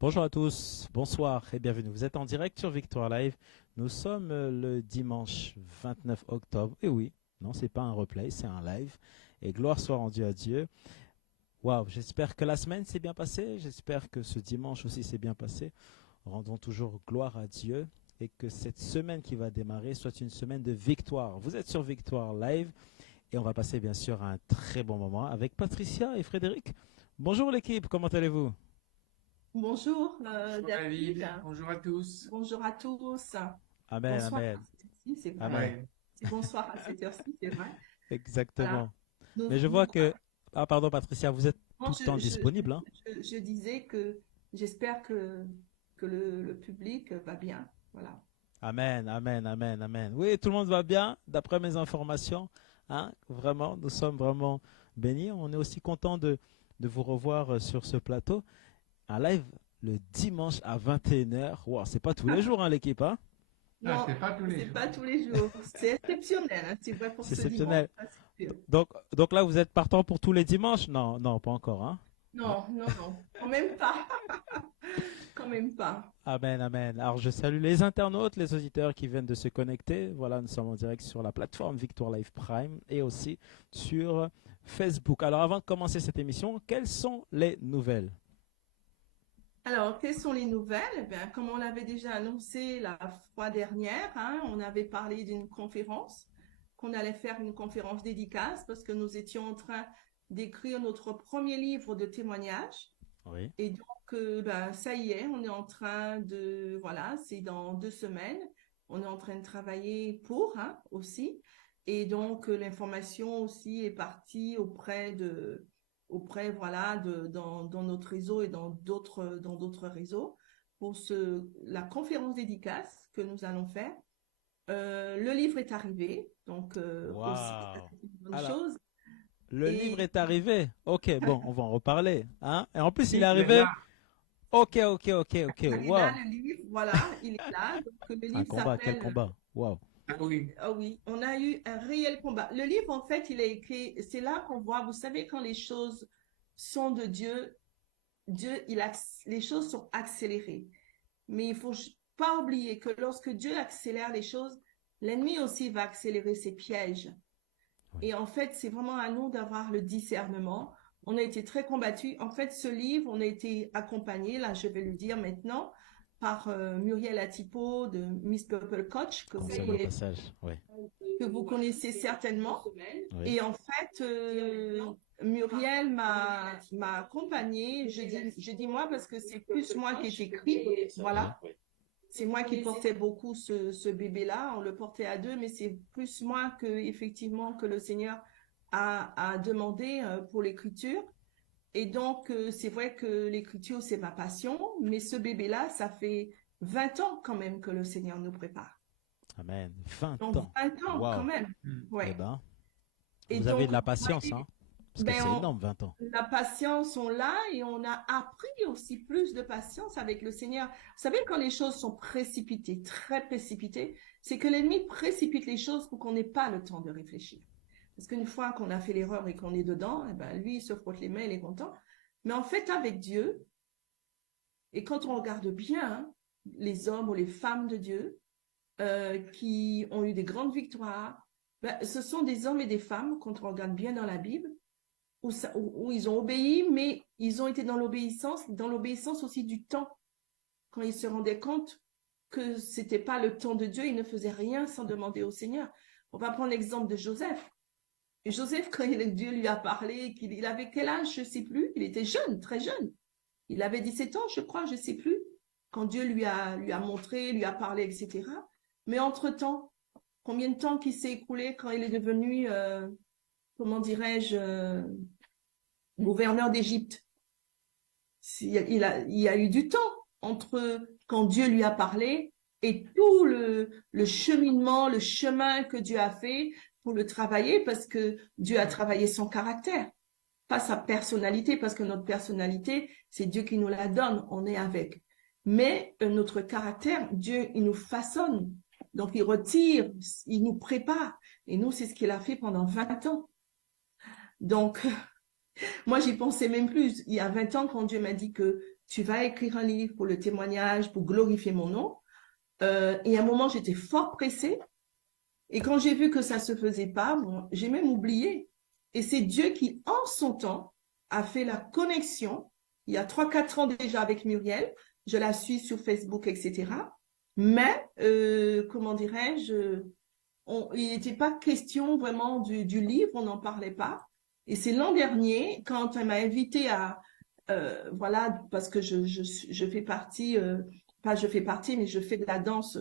Bonjour à tous, bonsoir et bienvenue. Vous êtes en direct sur Victoire Live. Nous sommes le dimanche 29 octobre. Et oui, non, c'est pas un replay, c'est un live. Et gloire soit rendue à Dieu. Waouh, j'espère que la semaine s'est bien passée. J'espère que ce dimanche aussi s'est bien passé. Rendons toujours gloire à Dieu et que cette semaine qui va démarrer soit une semaine de victoire. Vous êtes sur Victoire Live et on va passer bien sûr un très bon moment avec Patricia et Frédéric. Bonjour l'équipe, comment allez-vous? Bonjour Bonjour David, David, bonjour à tous. bonjour à tous. Amen, Bonsoir à amen, cette heure-ci, c'est vrai. amen. Ouais. C'est bonsoir à cette heure-ci, c'est vrai. Voilà. Exactement. Nous, Mais je vois nous- que... Ah, pardon, Patricia, vous êtes moi, tout le temps disponible, hein? je disais que j'espère que le public va bien. Voilà. Amen, amen, amen, amen. Oui, tout le monde va bien, d'après mes informations. Hein? Vraiment, nous sommes vraiment bénis. On est aussi content de vous revoir sur ce plateau. Un live le dimanche à 21h. Wow, c'est pas tous les jours, hein, l'équipe, hein? Ah, Non, c'est pas tous les c'est jours. pas tous les jours. C'est exceptionnel, hein, c'est vrai pour C'est ce dimanche, exceptionnel. ça, c'est sûr. Donc là, vous êtes partant pour tous les dimanches? Non, non, pas encore, hein? Non, non, non, quand même pas, quand même pas. Amen, amen. Alors, je salue les internautes, les auditeurs qui viennent de se connecter. Voilà, nous sommes en direct sur la plateforme Victoire Live Prime et aussi sur Facebook. Alors, avant de commencer cette émission, quelles sont les nouvelles? Alors, quelles sont les nouvelles? Eh bien, comme on l'avait déjà annoncé la fois dernière, hein, on avait parlé d'une conférence, qu'on allait faire une conférence dédicace parce que nous étions en train d'écrire notre premier livre de témoignages. Oui. Et donc, ben, ça y est, on est en train de, voilà, c'est dans 2 semaines, on est en train de travailler pour, hein, aussi. Et donc, l'information aussi est partie auprès, voilà, dans notre réseau et dans d'autres réseaux pour la conférence dédicace que nous allons faire. Le livre est arrivé, donc aussi, ça, Waouh! c'est une bonne Alors, chose. le livre Et, est arrivé. Ok, bon, on va en reparler. Hein? Et en plus, il est Il est arrivé. là. Ok, ok, ok, ok. il est là, Waouh! le livre, voilà, il est là. Donc, le Un livre combat, quel s'appelle combat? Waouh! Ah oui. Ah oui, on a eu un réel combat. Le livre, en fait, il est écrit, c'est là qu'on voit, vous savez, quand les choses sont de Dieu, les choses sont accélérées. Mais il faut pas oublier que lorsque Dieu accélère les choses, l'ennemi aussi va accélérer ses pièges. Oui. Et en fait, c'est vraiment à nous d'avoir le discernement. On a été très combattus. En fait, ce livre, on a été accompagné, là, je vais le dire maintenant, par Muriel Atipo de Miss Purple Coach, Conseil de passage. Oui. que vous connaissez certainement. Oui. Et en fait, Muriel m'a accompagnée. Je dis moi parce que c'est plus moi qui ai écrit. Oui. Voilà. C'est moi qui portais beaucoup ce bébé-là. On le portait à deux, mais c'est plus moi que, effectivement, que le Seigneur a demandé pour l'écriture. Et donc, c'est vrai que l'écriture, c'est ma passion, mais ce bébé-là, ça fait 20 ans quand même que le Seigneur nous prépare. Amen. 20 Donc, ans. 20 ans quand Waouh! même. Hmm. Eh Ouais. ben, Et vous avez de donc, la patience, hein? Parce que ben, c'est énorme, 20 ans. la patience, on l'a et on a appris aussi plus de patience avec le Seigneur. Vous savez, quand les choses sont précipitées, très précipitées, c'est que l'ennemi précipite les choses pour qu'on n'ait pas le temps de réfléchir. Parce qu'une fois qu'on a fait l'erreur et qu'on est dedans, eh ben, lui, il se frotte les mains, il est content. Mais en fait, avec Dieu, et quand on regarde bien, hein, les hommes ou les femmes de Dieu qui ont eu des grandes victoires, ben, ce sont des hommes et des femmes, quand on regarde bien dans la Bible, où ils ont obéi, mais ils ont été dans l'obéissance aussi du temps. Quand ils se rendaient compte que c'était pas le temps de Dieu, ils ne faisaient rien sans demander au Seigneur. On va prendre l'exemple de Joseph. Et Joseph, quand Dieu lui a parlé, qu'il avait quel âge, je ne sais plus, il était jeune, très jeune. Il avait 17 ans, je crois, je ne sais plus, quand Dieu lui a montré, lui a parlé, etc. Mais entre-temps, combien de temps qui s'est écoulé quand il est devenu, comment dirais-je, gouverneur d'Égypte? Il y a eu du temps entre quand Dieu lui a parlé et tout le cheminement, le chemin que Dieu a fait pour le travailler, parce que Dieu a travaillé son caractère, pas sa personnalité, parce que notre personnalité, c'est Dieu qui nous la donne, on est avec. Mais notre caractère, Dieu, il nous façonne. Donc, il retire, il nous prépare. Et nous, c'est ce qu'il a fait pendant 20 ans. Donc, moi, j'y pensais même plus. Il y a 20 ans, quand Dieu m'a dit que tu vas écrire un livre pour le témoignage, pour glorifier mon nom. Et à un moment, j'étais fort pressée. Et quand j'ai vu que ça se faisait pas, bon, j'ai même oublié. Et c'est Dieu qui, en son temps, a fait la connexion. Il y a 3-4 ans déjà avec Muriel. Je la suis sur Facebook, etc. Mais, comment dirais-je, il n'était pas question vraiment du livre, on n'en parlait pas. Et c'est l'an dernier, quand elle m'a invitée à, voilà, parce que je fais partie, pas je fais partie, mais je fais de la danse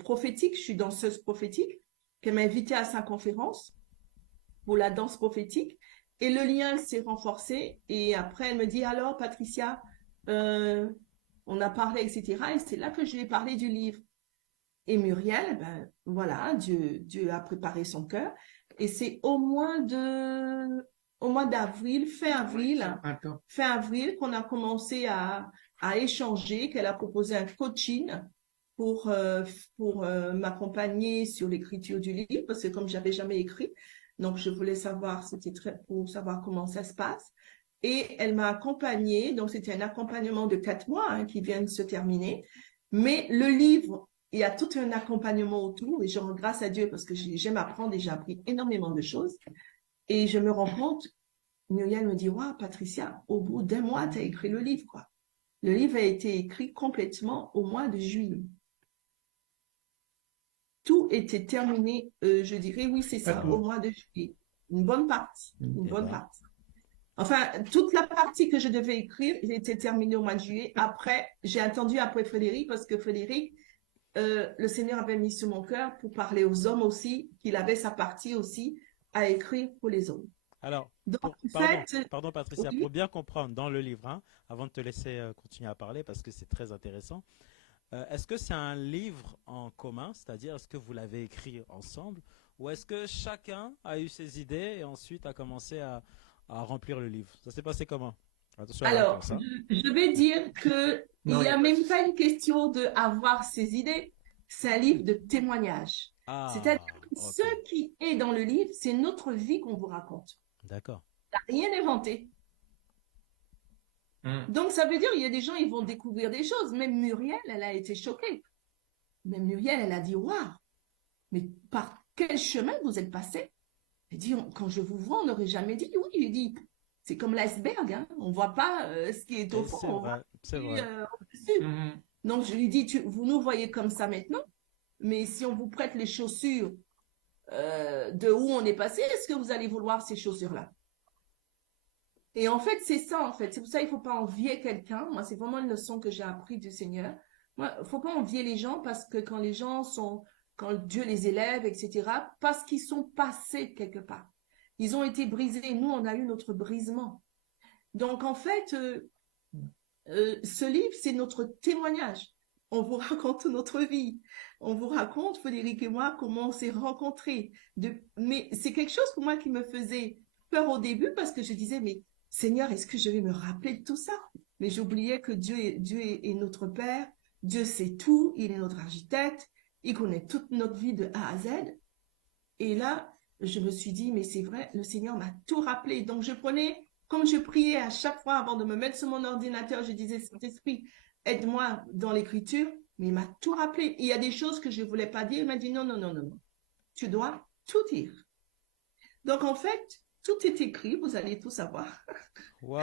prophétique, je suis danseuse prophétique, qu'elle m'a invitée à sa conférence pour la danse prophétique. Et le lien s'est renforcé. Et après, elle me dit, alors, Patricia, euh, on a parlé, etc. Et c'est là que je lui ai parlé du livre. Et Muriel, ben, voilà, Dieu a préparé son cœur. Et c'est au mois d'avril, fin avril, qu'on a commencé à échanger, qu'elle a proposé un coaching pour, m'accompagner sur l'écriture du livre, parce que comme j'avais jamais écrit, donc je voulais savoir, pour savoir comment ça se passe. Et elle m'a accompagnée, donc c'était un accompagnement de 4 mois hein, qui vient de se terminer. Mais le livre, il y a tout un accompagnement autour et je rends grâce à Dieu parce que j'aime apprendre et j'ai appris énormément de choses. Et je me rends compte, Muriel me dit, waouh, Patricia, au bout d'1 mois, tu as écrit le livre, quoi. Le livre a été écrit complètement au mois de juillet. Tout était terminé, je dirais, oui, c'est ça, au mois de juillet. Une bonne partie, une bonne partie. Enfin, toute la partie que je devais écrire, elle était terminée au mois de juillet. Après, j'ai attendu après Frédéric parce que Frédéric, le Seigneur avait mis sur mon cœur pour parler aux hommes aussi, qu'il avait sa partie aussi à écrire pour les hommes. Alors, Donc, pardon Patricia, oui. pour bien comprendre dans le livre, hein, avant de te laisser continuer à parler parce que c'est très intéressant, est-ce que c'est un livre en commun, c'est-à-dire est-ce que vous l'avez écrit ensemble, ou est-ce que chacun a eu ses idées et ensuite a commencé à remplir le livre? Ça s'est passé comment? Attention à la Alors, réponse. Hein. je vais dire que il n'y a même pas une question d'avoir ses idées. C'est un livre de témoignage. C'est-à-dire Ah, que ok, ce qui est dans le livre, c'est notre vie qu'on vous raconte. d'accord. Il n'y a rien inventé. Donc, ça veut dire qu'il y a des gens, ils vont découvrir des choses. Même Muriel, elle a été choquée. Même Muriel, elle a dit, waouh, mais par quel chemin vous êtes passé? Elle dit, quand je vous vois, on n'aurait jamais dit. Oui, il dit, c'est comme l'iceberg, hein. On ne voit pas ce qui est au Et fond, c'est on voit vrai, ce c'est qui est vrai. au-dessus. Donc, je lui dis, vous nous voyez comme ça maintenant, mais si on vous prête les chaussures de où on est passé, est-ce que vous allez vouloir ces chaussures-là? Et en fait, c'est ça, en fait. C'est pour ça qu'il ne faut pas envier quelqu'un. Moi, c'est vraiment une leçon que j'ai appris du Seigneur. Moi, il ne faut pas envier les gens parce que quand Dieu les élève, etc., parce qu'ils sont passés quelque part. Ils ont été brisés. Nous, on a eu notre brisement. Donc, en fait, ce livre, c'est notre témoignage. On vous raconte notre vie. On vous raconte, Frédéric et moi, comment on s'est rencontrés. Mais c'est quelque chose pour moi qui me faisait peur au début parce que je disais, mais Seigneur, est-ce que je vais me rappeler de tout ça? Mais j'oubliais que Dieu est notre Père. Dieu sait tout. Il est notre architecte. Il connaît toute notre vie de A à Z. Et là, je me suis dit, mais c'est vrai, le Seigneur m'a tout rappelé. Donc, comme je priais à chaque fois avant de me mettre sur mon ordinateur, je disais, Saint-Esprit, aide-moi dans l'écriture. Mais il m'a tout rappelé. Il y a des choses que je ne voulais pas dire. Il m'a dit, non, non, non, non, non. Tu dois tout dire. Donc, en fait, tout est écrit. Vous allez tout savoir. Waouh.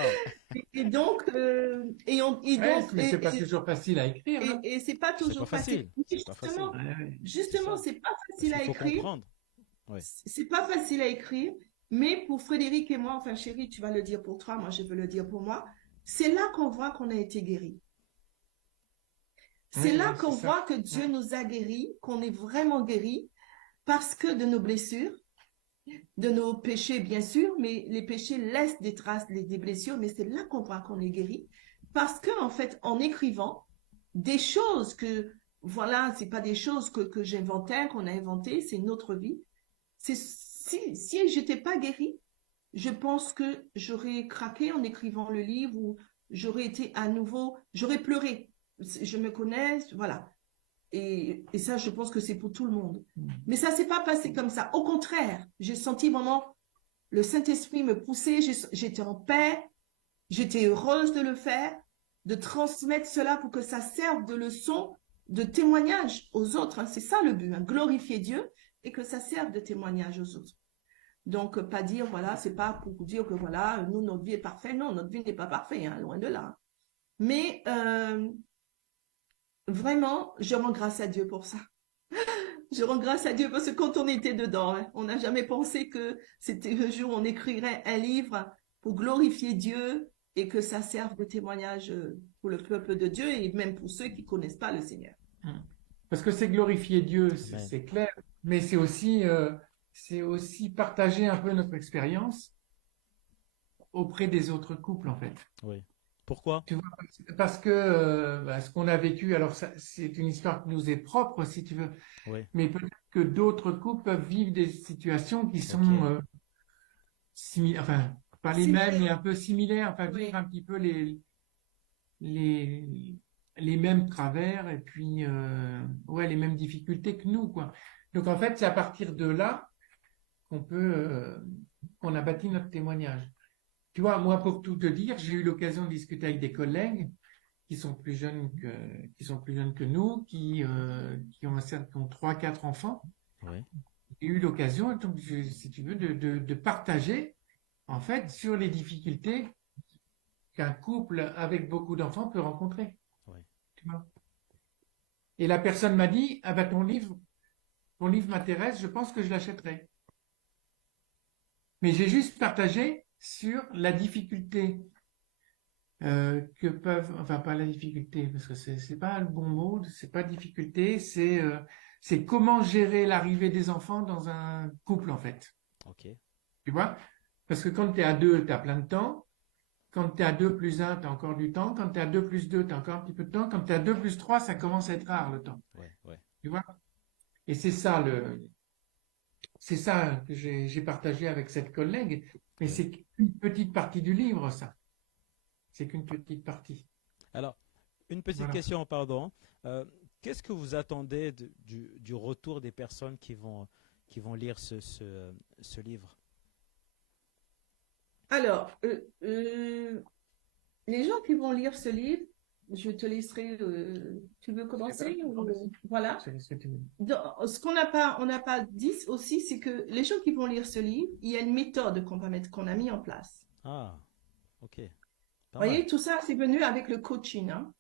Et donc, mais c'est pas toujours facile à écrire. Hein. Et c'est pas C'est pas toujours facile. facile. C'est pas facile. Justement, c'est pas facile à Il faut écrire. comprendre. Oui. C'est pas facile à écrire, mais pour Frédéric et moi, enfin chérie, tu vas le dire pour toi, moi je veux le dire pour moi, c'est là qu'on voit qu'on a été guéri. C'est là qu'on voit que Dieu nous a guéris, qu'on est vraiment guéri parce que de nos blessures, de nos péchés bien sûr, mais les péchés laissent des traces, des blessures, mais c'est là qu'on voit qu'on est guéri parce que en fait, en écrivant des choses que, voilà, c'est pas des choses que j'inventais, qu'on a inventées, c'est notre vie. Si je n'étais pas guérie, je pense que j'aurais craqué en écrivant le livre ou j'aurais été à nouveau, j'aurais pleuré. Je me connais, voilà. Et ça, je pense que c'est pour tout le monde. Mais ça ne s'est pas passé comme ça. Au contraire, j'ai senti vraiment le Saint-Esprit me pousser. J'étais en paix. J'étais heureuse de le faire. de transmettre cela pour que ça serve de leçon, de témoignage aux autres. Hein. C'est ça le but, hein, glorifier Dieu et que ça serve de témoignage aux autres. Donc, pas dire, voilà, c'est pas pour dire que voilà, nous, notre vie est parfaite. Non, notre vie n'est pas parfaite, hein, loin de là. Mais vraiment, je rends grâce à Dieu pour ça. Je rends grâce à Dieu parce que quand on était dedans, hein, on n'a jamais pensé que c'était le jour où on écrirait un livre pour glorifier Dieu et que ça serve de témoignage pour le peuple de Dieu et même pour ceux qui ne connaissent pas le Seigneur. Parce que c'est glorifier Dieu, c'est clair, mais c'est aussi partager un peu notre expérience auprès des autres couples, en fait. Oui. Pourquoi? Tu vois, parce que ce qu'on a vécu, alors c'est une histoire qui nous est propre, si tu veux, Oui. mais peut-être que d'autres couples peuvent vivre des situations qui sont similaires, enfin, pas les mêmes, mais un peu similaires, enfin, vivre un petit peu les mêmes travers et puis les mêmes difficultés que nous, quoi. Donc en fait, c'est à partir de là qu'on a bâti notre témoignage. Tu vois, moi, pour tout te dire, j'ai eu l'occasion de discuter avec des collègues qui sont plus jeunes que nous, qui ont 3-4 enfants. Oui. J'ai eu l'occasion, donc, si tu veux, de partager, en fait, sur les difficultés qu'un couple avec beaucoup d'enfants peut rencontrer. Oui. Tu vois. Et la personne m'a dit, ah ben ton livre m'intéresse, je pense que je l'achèterai. Mais j'ai juste partagé sur la difficulté que peuvent, enfin pas la difficulté, parce que c'est pas le bon mot, c'est pas difficulté, c'est comment gérer l'arrivée des enfants dans un couple, en fait. Ok. Tu vois? Parce que quand tu es à 2, tu as plein de temps. Quand tu es à 2 plus 1, tu as encore du temps. Quand tu es à 2 plus 2, tu as encore un petit peu de temps. Quand tu es à 2 plus 3, ça commence à être rare, le temps. Ouais, ouais. Tu vois? Et c'est ça que j'ai partagé avec cette collègue. Mais c'est qu'une petite partie du livre, ça. C'est qu'une petite partie. Alors, une petite question, pardon. Qu'est-ce que vous attendez du retour des personnes qui vont lire ce livre? Alors, les gens qui vont lire ce livre, je te laisserai. Tu veux commencer Voilà. Ce qu'on n'a pas dit aussi, c'est que les gens qui vont lire ce livre, il y a une méthode qu'on a mis en place. Ah, ok. Vous voyez, tout ça, c'est venu avec le coaching. Hein.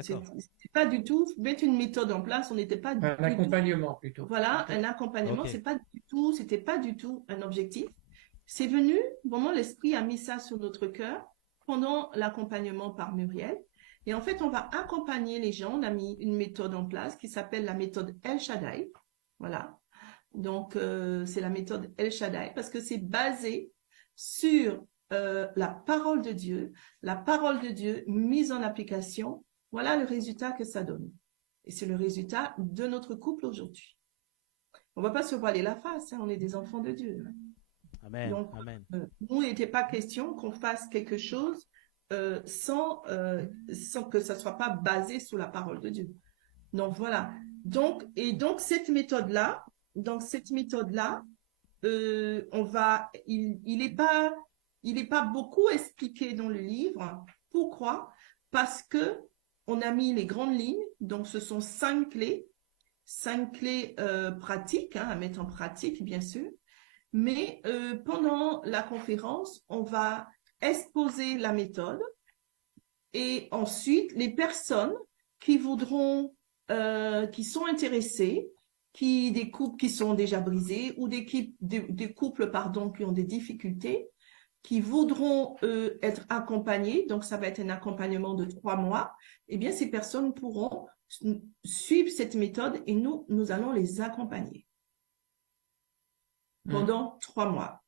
C'est pas du tout mettre une méthode en place. On n'était pas un accompagnement plutôt. Voilà, un accompagnement. Okay. C'était pas du tout un objectif. C'est venu, vraiment, l'esprit a mis ça sur notre cœur pendant l'accompagnement par Muriel. Et en fait, on va accompagner les gens. On a mis une méthode en place qui s'appelle la méthode El Shaddai. Voilà. Donc, c'est la méthode El Shaddai parce que c'est basé sur la parole de Dieu mise en application. Voilà le résultat que ça donne. Et c'est le résultat de notre couple aujourd'hui. On ne va pas se voiler la face, hein, on est des enfants de Dieu. Amen. Donc, Amen. Nous, il n'était pas question qu'on fasse quelque chose sans que ça ne soit pas basé sur la parole de Dieu. Donc, voilà. Donc, cette méthode-là, il n'est pas beaucoup expliqué dans le livre. Pourquoi? Parce que on a mis les grandes lignes. Donc, ce sont 5 clés pratiques à mettre en pratique, bien sûr. Mais pendant la conférence, on va exposer la méthode et ensuite les personnes qui voudront, qui sont intéressées, des couples qui sont déjà brisés ou des couples qui ont des difficultés, qui voudront être accompagnés, donc ça va être un accompagnement de 3 mois, eh bien ces personnes pourront suivre cette méthode et nous allons les accompagner pendant 3 mois.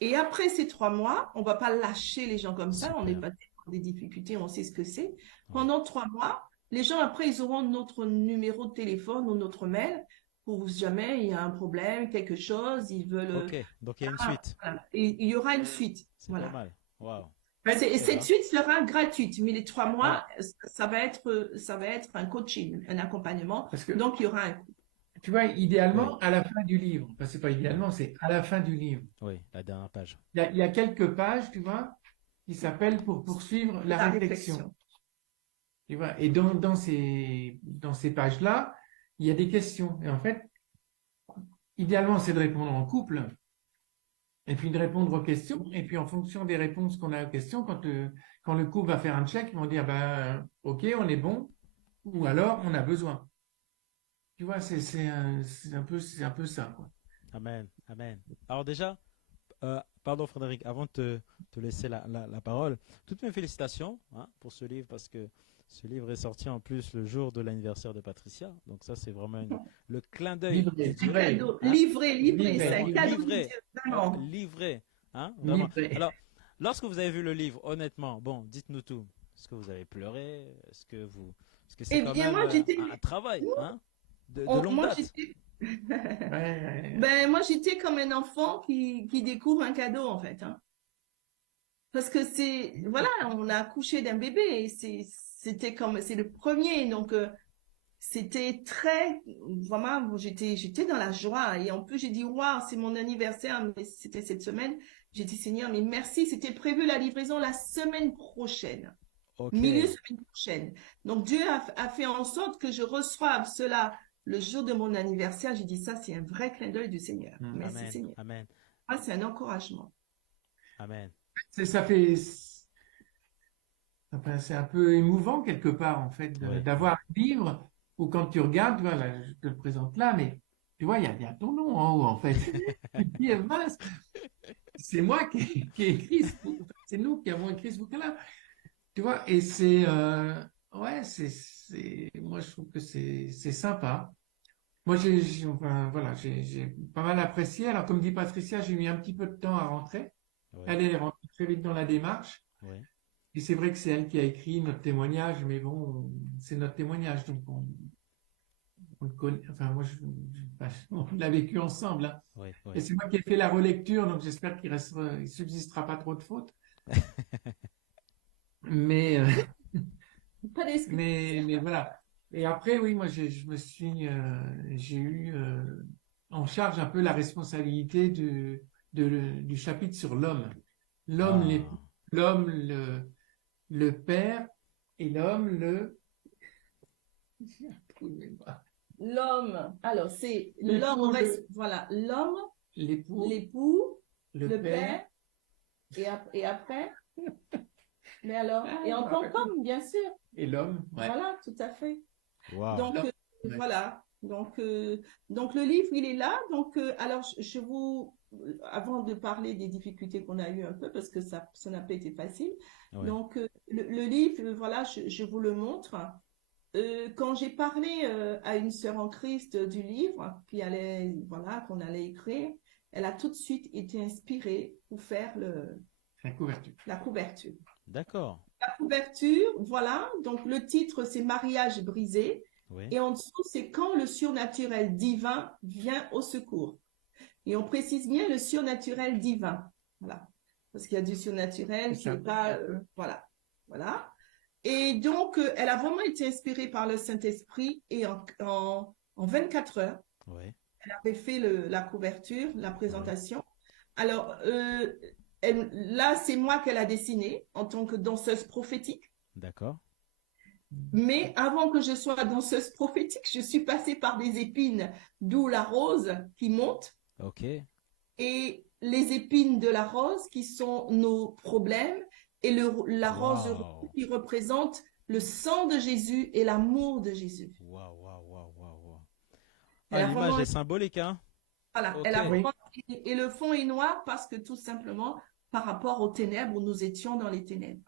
Et après ces 3 mois, on ne va pas lâcher les gens comme ça, on n'est pas dans des difficultés, on sait ce que c'est. Pendant 3 mois, les gens après, ils auront notre numéro de téléphone ou notre mail pour jamais il y a un problème, quelque chose, ils veulent... Ok, donc il y a une suite. Voilà. Et il y aura une suite. C'est pas mal. Wow. Cette suite sera gratuite, mais les 3 mois, ça va être un coaching, un accompagnement. Donc, il y aura un coût. Tu vois, idéalement, à la fin du livre, enfin, c'est pas idéalement, c'est à la fin du livre. Oui, la dernière page. Il y a quelques pages, tu vois, qui s'appellent pour poursuivre la réflexion. Tu vois, et dans ces pages-là, il y a des questions. Et en fait, idéalement, c'est de répondre en couple, et puis de répondre aux questions. Et puis, en fonction des réponses qu'on a aux questions, quand le couple va faire un check, ils vont dire, ben, OK, on est bon, ou alors on a besoin. Tu vois, c'est un peu ça, quoi. Amen. Amen. Alors déjà, pardon Frédéric, avant de te laisser la parole, toutes mes félicitations hein, pour ce livre parce que ce livre est sorti en plus le jour de l'anniversaire de Patricia. Donc ça, c'est vraiment le clin d'œil de Livré, Un Dieu. livré, cadeau, Hein? livré, c'est livré, un Oh, cadeau de livré. Dieu, Oh, vraiment. livré. Hein? Vraiment. livré. Alors, lorsque vous avez vu le livre, honnêtement, bon, dites-nous tout. Est-ce que vous avez pleuré? Est-ce que c'est Eh quand bien, même moi, un travail hein, de longue moi, date? Ouais, ouais, moi, j'étais comme un enfant qui découvre un cadeau, en fait, hein. Parce que voilà, on a accouché d'un bébé et c'est le premier, donc c'était vraiment, j'étais dans la joie et en plus j'ai dit, waouh, c'est mon anniversaire, mais c'était cette semaine. J'ai dit, Seigneur, mais merci, c'était prévu la livraison la semaine prochaine, Ok. milieu semaine prochaine. Donc Dieu a fait en sorte que je reçoive cela le jour de mon anniversaire. J'ai dit, ça, c'est un vrai clin d'œil du Seigneur. ouais. Merci Amen. Seigneur. Amen. Ah, c'est un encouragement. Amen. Ça fait, enfin, c'est un peu émouvant quelque part, en fait, Oui, d'avoir oui. un livre où quand tu regardes, voilà, je te le présente là, mais tu vois, il y a ton nom en haut, en fait. Tu te dis, mince, c'est moi qui ai écrit ce bouquin. C'est nous qui avons écrit ce bouquin-là. Tu vois, et ouais, moi, je trouve que c'est sympa. Moi, enfin, voilà, j'ai pas mal apprécié. Alors, comme dit Patricia, j'ai mis un petit peu de temps à rentrer. Oui, Elle est rentrée très vite dans la démarche. oui. Et c'est vrai que c'est elle qui a écrit notre témoignage, mais bon, c'est notre témoignage, donc on le connaît. Enfin, enfin, on l'a vécu ensemble, hein. Oui, Et oui. c'est moi qui ai fait la relecture, donc j'espère il subsistera pas trop de fautes. Mais, Pas d'excuse. mais voilà. Et après, oui, moi, j'ai eu en charge un peu la responsabilité du chapitre sur l'homme. L'homme, Ah, l'homme, le père et l'homme, j'ai un trou de mémoire. L'homme, alors c'est L'époux, voilà, l'homme, l'époux, l'époux, le le père. père, et après, mais alors, Ah, et je me en tant rappelle plus. qu'homme, bien sûr. Et l'homme, ouais. Voilà, tout à fait. wow. Donc, L'homme, ouais. voilà. Donc, le livre, il est là. Donc, alors, avant de parler des difficultés qu'on a eues un peu, parce que ça n'a pas été facile. Oui, Donc, le livre, voilà, je vous le montre. Quand j'ai parlé à une sœur en Christ du livre voilà, qu'on allait écrire, elle a tout de suite été inspirée pour faire La couverture. la couverture. d'accord. La couverture, voilà, donc le titre c'est Mariage brisé Oui, et en dessous c'est quand le surnaturel divin vient au secours. Et on précise bien le surnaturel divin, voilà, parce qu'il y a du surnaturel C'est qui n'est ça. pas, voilà, voilà. Et donc, elle a vraiment été inspirée par le Saint-Esprit et en 24 heures, oui, elle avait fait la couverture, la oui. présentation. Alors, là, c'est moi qu'elle a dessiné en tant que danseuse prophétique. D'accord. Mais avant que je sois danseuse prophétique, je suis passée par des épines, d'où la rose qui monte Ok. et les épines de la rose qui sont nos problèmes et la rose rouge Waouh. qui représente le sang de Jésus et l'amour de Jésus. Waouh, waouh, waouh, waouh, waouh. Ah, Elle a l'image vraiment, est symbolique, hein? voilà, elle Ok. a Oui. vraiment, et le fond est noir parce que tout simplement par rapport aux ténèbres où nous étions dans les ténèbres.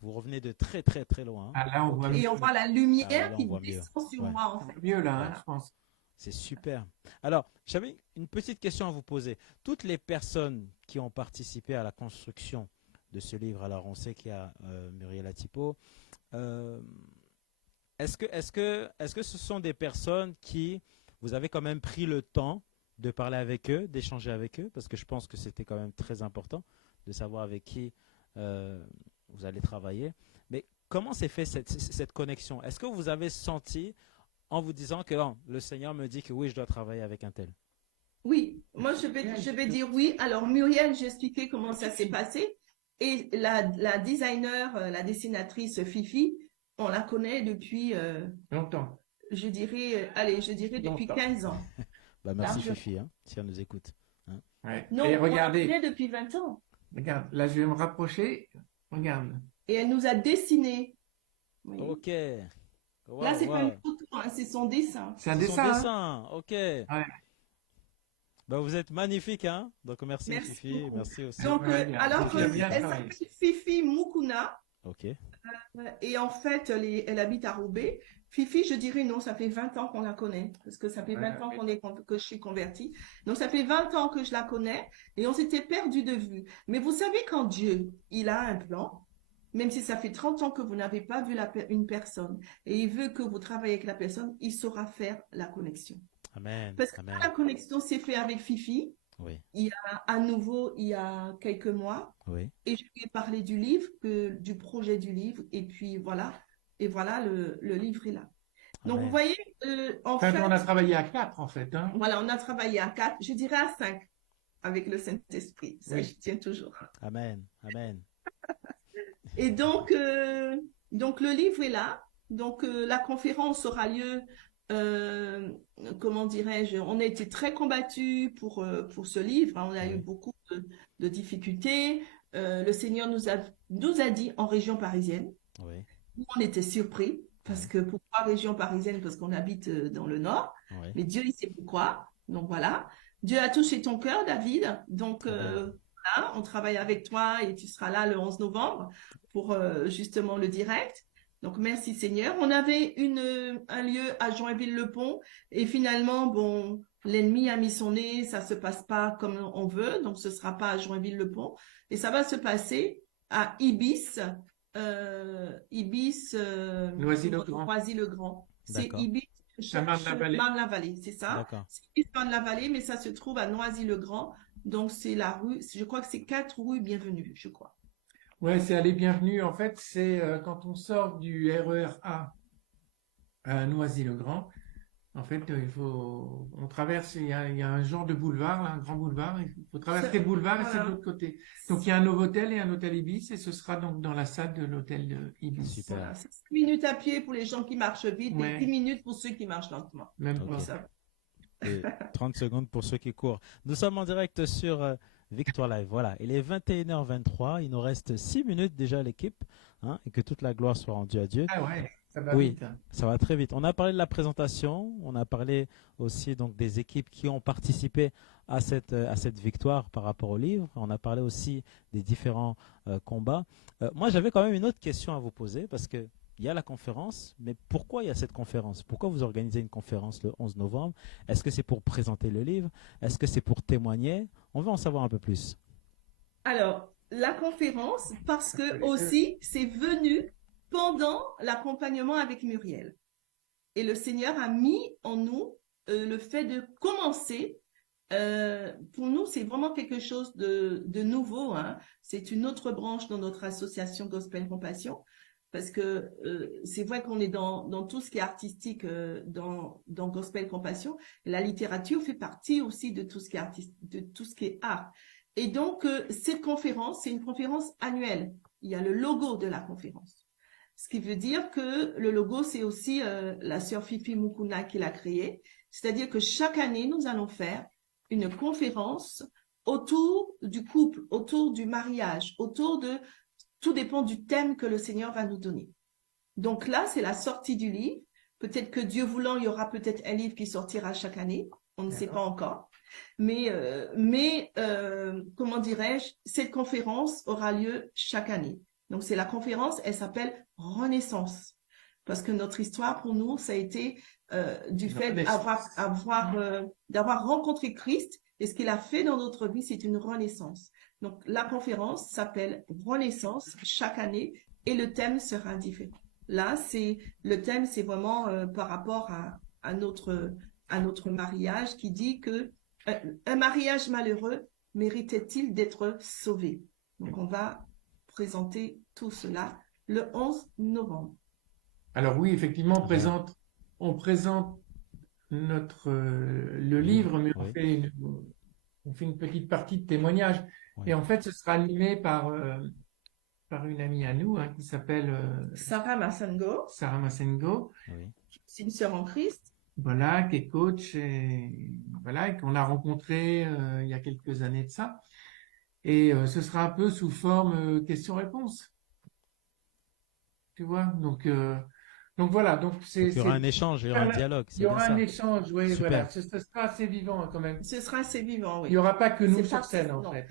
Vous revenez de très, très, très loin. Hein. Ah, là, on voit Ok. mieux. Et on Là. voit la Ah ouais, lumière là, on qui voit mieux. descend sur Ouais, moi en On voit fait. mieux, là, hein, je Voilà. pense. c'est super. Alors, j'avais une petite question à vous poser. Toutes les personnes qui ont participé à la construction de ce livre, alors on sait qu'il y a Muriel Atipo, euh, est-ce que ce sont des personnes qui, vous avez quand même pris le temps de parler avec eux, d'échanger avec eux, parce que je pense que c'était quand même très important de savoir avec qui euh, vous allez travailler. Mais comment s'est fait cette connexion? Est-ce que vous avez senti en vous disant que non, le Seigneur me dit que oui, je dois travailler avec un tel? Oui, moi je vais dire oui. Alors Muriel, j'ai expliqué comment ça s'est passé. Et la designer, la dessinatrice Fifi, on la connaît depuis, Longtemps. je dirais depuis Longtemps. 15 ans. Bah, merci Largement. Fifi, hein, si elle nous écoute. Hein. Ouais. Non, Et on la regardez, connaît depuis 20 ans. regarde, là je vais me rapprocher. Regarde. Et elle nous a dessiné. Oui. Ok. Là, Waouh, c'est pas une waouh. photo, hein, c'est son dessin. C'est un C'est son dessin, hein? dessin. Ok. Ouais. Bah, vous êtes magnifique, hein. Donc, merci Merci Fifi. beaucoup. Merci aussi. Donc, Ouais, bien. alors, Tu as bien elle travaillé. s'appelle Fifi Mukuna. Ok. Et en fait, elle habite à Roubaix. Fifi, je dirais non, ça fait 20 ans qu'on la connaît, parce que ça fait 20 ans que je suis convertie. Donc, ça fait 20 ans que je la connais et on s'était perdu de vue. Mais vous savez, quand Dieu, il a un plan, même si ça fait 30 ans que vous n'avez pas vu une personne et il veut que vous travaillez avec la personne, il saura faire la connexion. Amen. Parce que Amen. la connexion s'est faite avec Fifi, Oui. à nouveau, il y a quelques mois. Oui. Et je lui ai parlé du livre, du projet du livre, et puis voilà, le livre est là. Donc vous Amen. voyez, en Enfin, on a fait, travaillé à 4 en fait, hein? voilà, on a travaillé à 4, je dirais à 5 avec le Saint-Esprit. Ça, Oui. je tiens toujours. Amen. Amen. Et donc le livre est là. Donc la conférence aura lieu, euh, comment dirais-je, on a été très combattus pour ce livre, hein. On a eu Oui. beaucoup de difficultés. Le Seigneur nous a dit en région parisienne. Oui. Nous, on était surpris parce Oui. que pourquoi région parisienne? Parce qu'on habite dans le nord. Oui. Mais Dieu, il sait pourquoi. Donc voilà. Dieu a touché ton cœur, David. Donc Amen. voilà, on travaille avec toi et tu seras là le 11 novembre pour justement le direct. Donc merci Seigneur. On avait un lieu à Joinville-le-Pont et finalement, bon, l'ennemi a mis son nez, ça se passe pas comme on veut, donc ce sera pas à Joinville-le-Pont et ça va se passer à Ibis. Ibis, Noisy-le-Grand. Noisy-le-Grand. C'est D'accord. Ibis, C'est Marne-la-Vallée. Marne-la-Vallée, c'est ça. D'accord. C'est Ibis Marne-la-Vallée, mais ça se trouve à Noisy-le-Grand. Donc c'est la rue, je crois que c'est 4 rues Bienvenue, je crois. Ouais, c'est aller bienvenue. En fait, c'est quand on sort du RER A à Noisy-le-Grand. En fait, on traverse, il y a un genre de boulevard, là, un grand boulevard. Il faut traverser le boulevard et c'est de Voilà. l'autre côté. Donc, il y a un Novotel et un hôtel Ibis et ce sera donc dans la salle de l'hôtel Ibis. Super. Voilà, c'est 5 minutes à pied pour les gens qui marchent vite et 10 Ouais, minutes pour ceux qui marchent lentement. même Ok. Donc pas. ça. Et 30 secondes pour ceux qui courent. Nous sommes en direct sur Victoire Live. Voilà, il est 21h23. Il nous reste 6 minutes déjà à l'équipe. Hein, et que toute la gloire soit rendue à Dieu. Ah ouais, ça va Oui, vite, hein. ça va très vite. On a parlé de la présentation. On a parlé aussi donc des équipes qui ont participé à cette victoire par rapport au livre. On a parlé aussi des différents combats. Moi, j'avais quand même une autre question à vous poser parce que il y a la conférence, mais pourquoi il y a cette conférence? Pourquoi vous organisez une conférence le 11 novembre? Est-ce que c'est pour présenter le livre? Est-ce que c'est pour témoigner? On veut en savoir un peu plus. Alors, la conférence, parce que aussi, c'est venu pendant l'accompagnement avec Muriel. Et le Seigneur a mis en nous le fait de commencer. Pour nous, c'est vraiment quelque chose de nouveau, hein. C'est une autre branche dans notre association Gospel Compassion. Parce que c'est vrai qu'on est dans tout ce qui est artistique dans Gospel Compassion. La littérature fait partie aussi de tout ce qui est de tout ce qui est art. Et donc, cette conférence, c'est une conférence annuelle. Il y a le logo de la conférence. Ce qui veut dire que le logo, c'est aussi la sœur Fifi Mukuna qui l'a créé. C'est-à-dire que chaque année, nous allons faire une conférence autour du couple, autour du mariage, tout dépend du thème que le Seigneur va nous donner. Donc là, c'est la sortie du livre. Peut-être que Dieu voulant, il y aura peut-être un livre qui sortira chaque année. On ne sait pas encore. Mais comment dirais-je, cette conférence aura lieu chaque année. Donc c'est la conférence, elle s'appelle Renaissance. Parce que notre histoire pour nous, ça a été du fait d'avoir rencontré Christ. Et ce qu'il a fait dans notre vie, c'est une renaissance. Donc la conférence s'appelle Renaissance chaque année et le thème sera différent. Là, le thème, c'est vraiment par rapport à notre mariage qui dit que un mariage malheureux méritait-il d'être sauvé? Donc, on va présenter tout cela le 11 novembre. Alors oui, effectivement, Amen. on présente le livre, mais Oui. on fait une petite partie de témoignage. Oui. Et en fait, ce sera animé par par une amie à nous qui s'appelle Sarah Massango, Sarah Massengo, Oui. c'est une sœur en Christ. voilà, qui est coach et voilà, et qu'on a rencontré il y a quelques années de ça. Et ce sera un peu sous forme question-réponse, tu vois. Donc voilà, donc Donc il y aura un échange, il y aura un dialogue, il y c'est bien aura un ça. échange, oui, voilà. Super. Ce sera assez vivant quand même. Ce sera assez vivant, Il oui. n'y aura pas que nous C'est sur parti, scène en non. fait.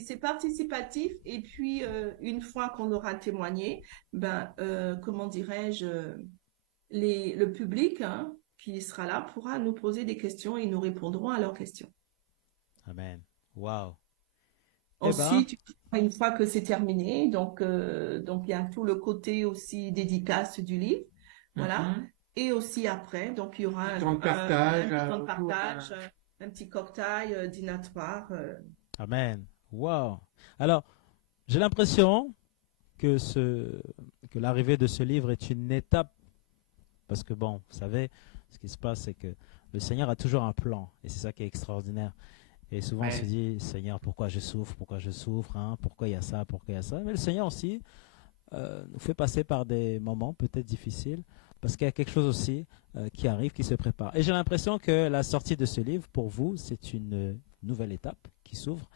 C'est participatif et puis une fois qu'on aura témoigné, ben comment dirais-je, le public qui sera là pourra nous poser des questions et nous répondrons à leurs questions. Amen. Wow. Eh ben, Ensuite, une fois que c'est terminé, donc il y a tout le côté aussi dédicace du livre, voilà. Mhm. Et aussi après, donc il y aura un Temps de partage, petit temps de autour, partage, un petit cocktail dînatoire. amen. Wow. Alors, j'ai l'impression que que l'arrivée de ce livre est une étape, parce que bon, vous savez, ce qui se passe, c'est que le Seigneur a toujours un plan, et c'est ça qui est extraordinaire. Et souvent on se Ouais. dit, Seigneur, pourquoi je souffre, hein, pourquoi il y a ça, pourquoi il y a ça. Mais le Seigneur aussi nous fait passer par des moments peut-être difficiles, parce qu'il y a quelque chose aussi qui arrive, qui se prépare. Et j'ai l'impression que la sortie de ce livre, pour vous, c'est une nouvelle étape qui s'ouvre.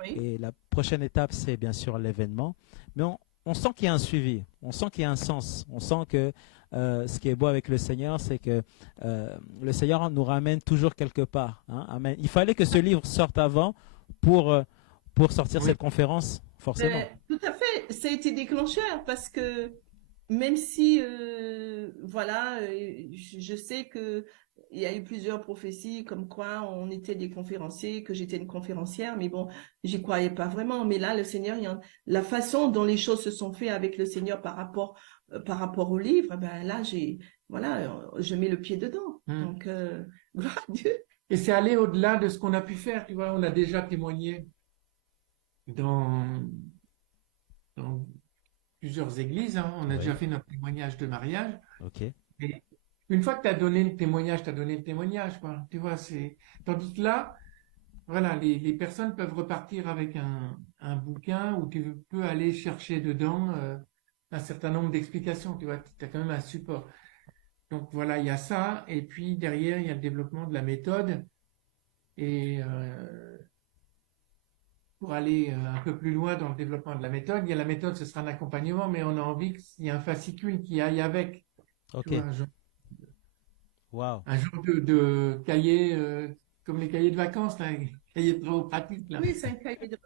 Oui. Et la prochaine étape, c'est bien sûr l'événement. Mais on sent qu'il y a un suivi, on sent qu'il y a un sens, on sent que ce qui est beau avec le Seigneur, c'est que le Seigneur nous ramène toujours quelque part. Hein. Amen. Il fallait que ce livre sorte avant pour sortir Oui. cette conférence, forcément. Tout à fait, ça a été déclencheur parce que même si, voilà, je sais que il y a eu plusieurs prophéties comme quoi on était des conférenciers, que j'étais une conférencière, mais bon, j'y croyais pas vraiment. Mais là, le Seigneur, la façon dont les choses se sont faites avec le Seigneur par rapport au livre, ben là, voilà, je mets le pied dedans. Mm. Donc, gloire à Dieu. Et c'est aller au-delà de ce qu'on a pu faire, tu vois. On a déjà témoigné dans, dans plusieurs églises, hein. On a Oui. déjà fait notre témoignage de mariage. Ok. Et une fois que tu as donné le témoignage, tu as donné le témoignage, quoi. Tu vois, tandis que là, voilà, les personnes peuvent repartir avec un bouquin où tu peux aller chercher dedans un certain nombre d'explications, tu vois. Tu as quand même un support. Donc voilà, il y a ça. Et puis derrière, il y a le développement de la méthode. Et pour aller un peu plus loin dans le développement de la méthode, il y a la méthode, ce sera un accompagnement, mais on a envie qu'il y ait un fascicule qui aille avec. Tu Ok. vois, Wow. un genre de cahier, comme les cahiers de vacances, là, les cahiers de travaux pratiques, là. Oui, c'est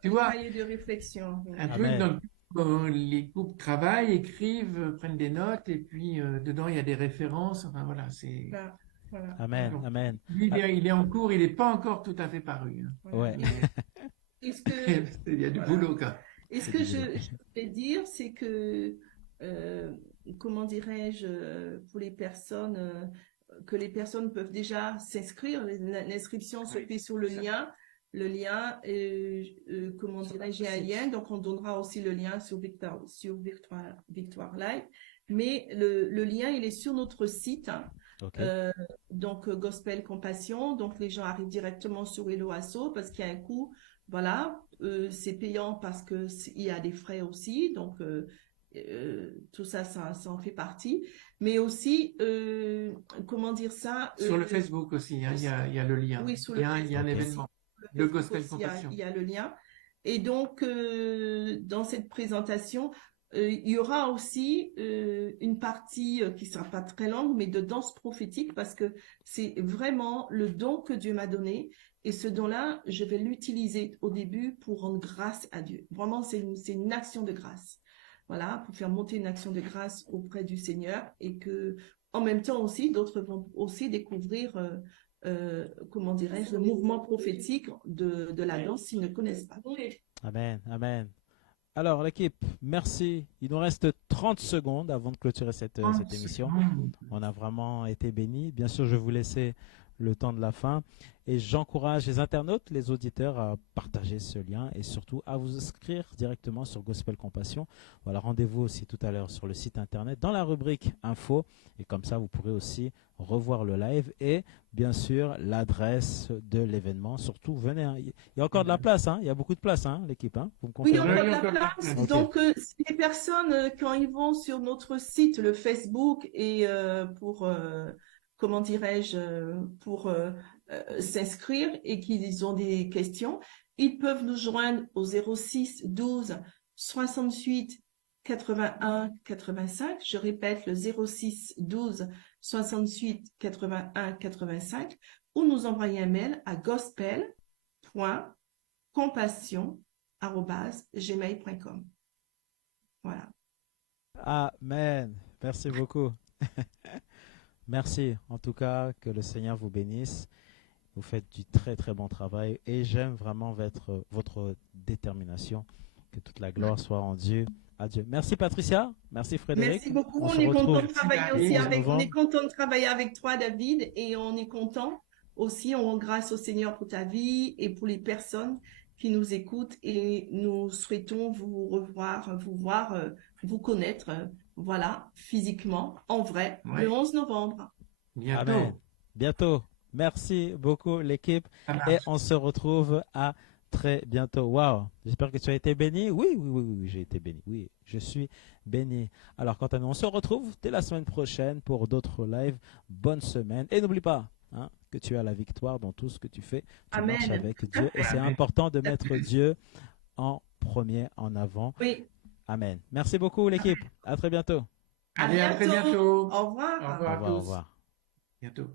Tu un vois, cahier de réflexion. Oui. un truc Amen. dans lequel les couples travaillent, écrivent, prennent des notes, et puis dedans, il y a des références. Enfin, voilà, c'est. Voilà, voilà. Amen. Donc, Amen. lui, Ah, il est en cours, il n'est pas encore tout à fait paru, hein. Voilà. ouais. Et ce que, Il y a du voilà. boulot, quoi. Et ce C'est que du je boulot. vais dire, c'est que, euh, comment dirais-je, pour les personnes, que les personnes peuvent déjà s'inscrire. L'inscription se Oui, fait sur le ça. lien. Le lien, comment dirais-je, j'ai un lien, donc on donnera aussi le lien sur Victoire Live. Mais le lien, il est sur notre site, hein. Ok. Donc Gospel Compassion. Donc les gens arrivent directement sur Hello Asso parce qu'il y a un coût. Voilà, c'est payant parce que il y a des frais aussi. Donc tout ça, ça en fait partie. Mais aussi, comment dire ça, Sur le Facebook aussi, hein, il y a le lien. oui, sur Il y le a un Facebook Ok. événement, le le Facebook Gospel aussi, Compassion. il y a le lien. Et donc, dans cette présentation, il y aura aussi une partie qui sera pas très longue, mais de danse prophétique, parce que c'est vraiment le don que Dieu m'a donné. Et ce don-là, je vais l'utiliser au début pour rendre grâce à Dieu. Vraiment, c'est une action de grâce. Voilà, pour faire monter une action de grâce auprès du Seigneur et que, en même temps aussi, d'autres vont aussi découvrir comment dirais-je, le mouvement prophétique de la danse s'ils ne connaissent pas. Amen. Amen. Alors, l'équipe, merci. Il nous reste 30 secondes avant de clôturer cette émission. On a vraiment été bénis. Bien sûr, je vais vous laisser le temps de la fin. Et j'encourage les internautes, les auditeurs à partager ce lien et surtout à vous inscrire directement sur Gospel Compassion. Voilà, rendez-vous aussi tout à l'heure sur le site internet dans la rubrique info. Et comme ça, vous pourrez aussi revoir le live et bien sûr l'adresse de l'événement. Surtout, venez. Hein. Il y a encore de la place. Hein. Il y a beaucoup de place, hein, l'équipe. Hein. Vous me Oui, il y a confirmez? encore de la place. Ok. Donc, si les personnes, quand ils vont sur notre site, le Facebook, et comment dirais-je, pour s'inscrire et qu'ils ont des questions, ils peuvent nous joindre au 06 12 68 81 85. Je répète, le 06 12 68 81 85, ou nous envoyer un mail à gospel.compassion@gmail.com. Voilà. Amen. Merci beaucoup. Merci. En tout cas, que le Seigneur vous bénisse. Vous faites du très très bon travail et j'aime vraiment votre détermination. Que toute la gloire soit rendue à Dieu. Merci Patricia. Merci Frédéric. Merci beaucoup. On On se est content de retrouve travailler le aussi 11 avec, on novembre. est content de travailler avec toi, David, et on est content aussi, on rend grâce au Seigneur pour ta vie et pour les personnes qui nous écoutent, et nous souhaitons vous revoir, vous voir, vous connaître, voilà, physiquement, en vrai, le Ouais. 11 novembre. Bientôt. Amen. Bientôt. Merci beaucoup l'équipe Ça et marche. on se retrouve à très bientôt. Waouh. J'espère que tu as été béni. Oui, oui, oui, oui, oui, j'ai été béni. Oui, je suis béni. Alors quant à nous, on se retrouve dès la semaine prochaine pour d'autres lives. Bonne semaine et n'oublie pas hein, que tu as la victoire dans tout ce que tu fais. Tu marches Amen. avec Dieu et c'est Amen. important de mettre Dieu en premier, en avant. Oui, Amen. Merci beaucoup l'équipe. À très bientôt. à Allez, à très bientôt. bientôt. Au revoir. Au Au revoir à revoir, au tous. revoir. Bientôt.